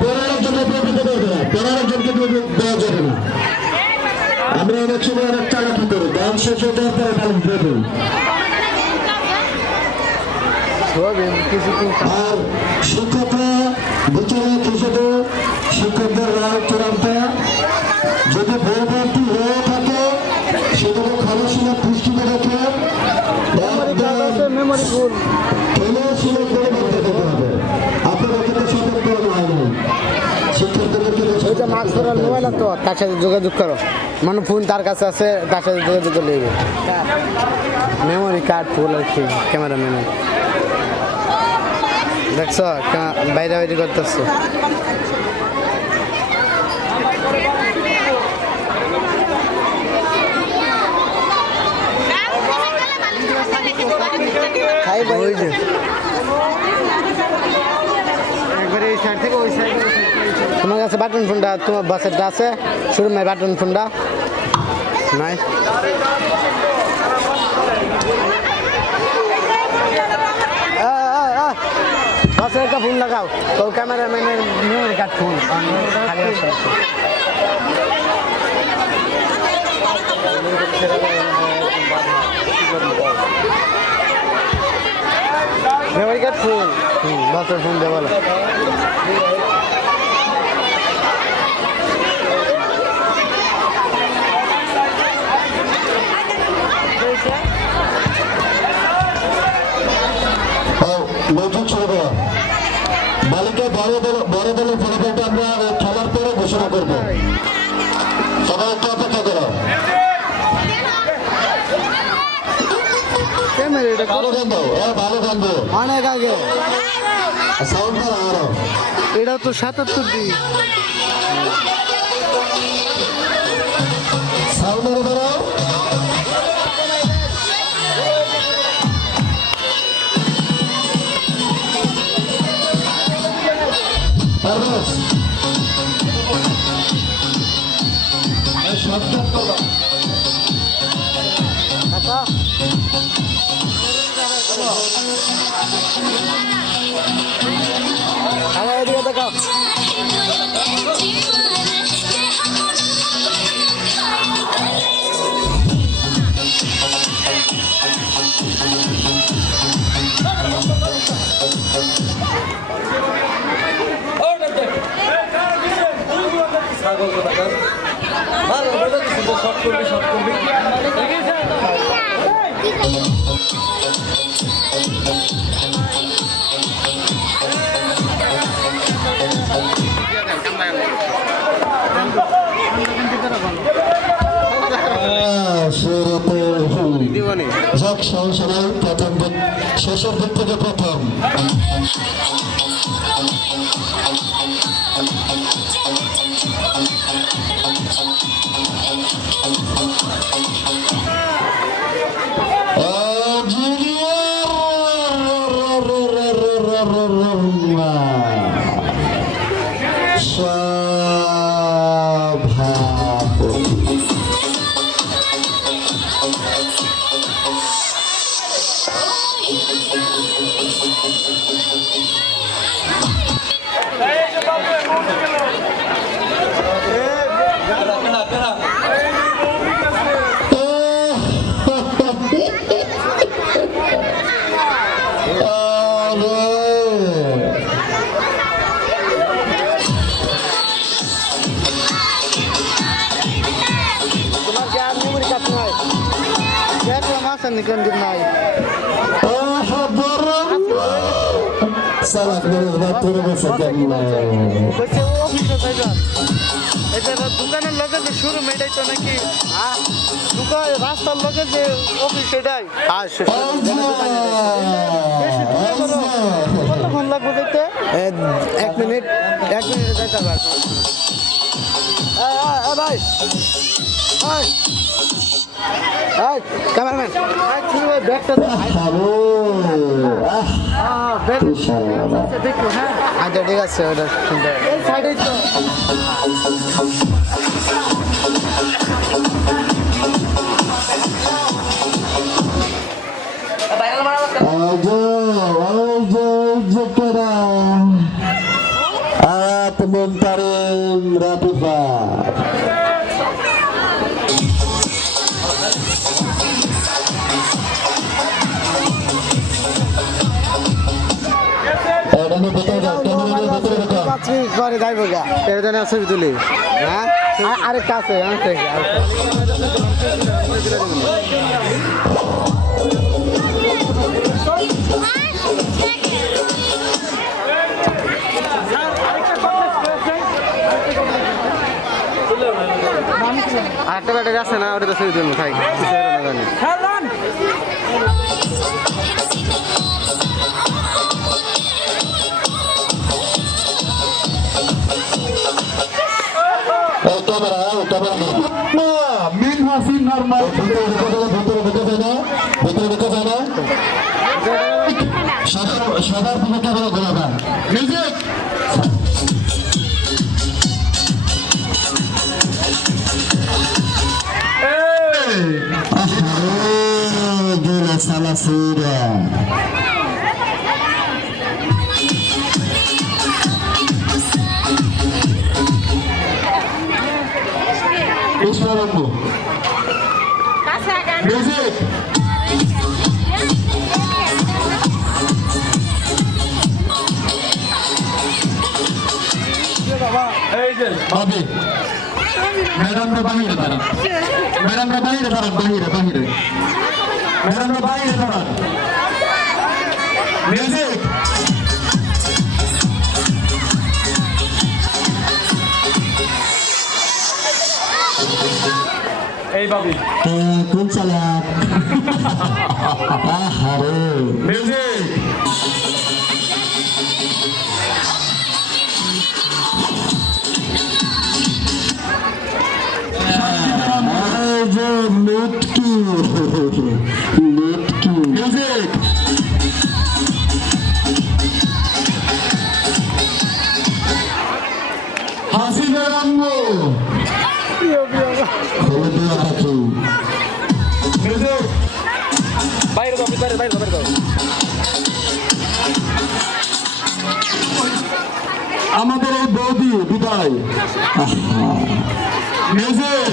পনেরো জনের প্রকৃত করবে না, 15 জনকে দেওয়া যাবে না। আমরা অনেক সময় অনেক চালাকি করি, দাম শেষ হয়ে যাওয়ার পরে দাম দেবো। আর শিক্ষকরা বিচারক হিসেবে শিক্ষকদের রায় চূড়ান্ত, যদি ভুলভ্রান্তি হয়ে থাকে সেগুলো খরচশীলের দৃষ্টিতে রেখে খেলোয়াড়শীলের পরিমাণ দিতে হবে। আপনারা কিন্তু সতর্ক করা হয় নাই শিক্ষকদেরকে মাস্ক ধরার মোবাইল তো তার সাথে যোগাযোগ করো, মানে ফোন তার কাছে আছে, তার সাথে যোগাযোগ করে নেবে। মেমোরি কার্ড ফুল আর কি, ক্যামেরা মেমোরি দেখছো, বাইরে বাইরে করতেছো। তোমার কাছে বাটন ফোনটা, তোমার বাসেরটা আছে শোরুমের বাটন ফোনটা নাই? বাসের একটা ফোন লাগাও, তো ক্যামেরাম্যানের মেমোরি কার্ড ফোন খালি আছে। মেমোরি কার্ড ফোন, বাসের ফোন দেওয়া বলো। বালিকা বড় দলের ফলাফলটা আমরা খেলার পরে ঘোষণা করবো, সবাই একটু অপেক্ষা করো। ভালো গান অনেক আগে, সাউন্ড আরো, এটা তো 77 দিন সাউন্ড আরো ধরো। এদিকে দেখাও। যাক সমস্যা নাই, প্রথম দিক শেষের দিক থেকে প্রথম। Nikan dinay. Salah beres batur besakan. Bache office আছে এটা দোকানের লগে যে শোরুম এটাই তো নাকি? হ্যাঁ দোকান রাস্তার লগে যে অফিস এটাই। হ্যাঁ কতক্ষণ লাগবে যেতে? 1 মিনিট যাইতে পারবো। ভাই ক্যামেরাম্যান ব্যাগটা দেখো। হ্যাঁ আচ্ছা ঠিক আছে, ওটা এই সাইডে তো Muntarim Ratifa. করে যাইব গা এর জন্য ছবি তুলি হ্যাঁ আরেকটা আছে আরেকটা ব্যাটারি আছে না ওটা তো ছবি তুলবো থাই মিন হাসিন নরমাল ভিতরে যায় না সাদার দিকে ক্যামেরা ঘোরাবা মিউজিক সালা সুরা Ismarango. Music. Bobby. Madam bahir daran. Madam bahir daran. Madam bahir daran. Music. Hey Bobby. Kun salat. Hare. Music. Lutki. Music. Hasina Rambo. Music. Bayar daw. আমাদের এই বৌদি বিদায়। Music.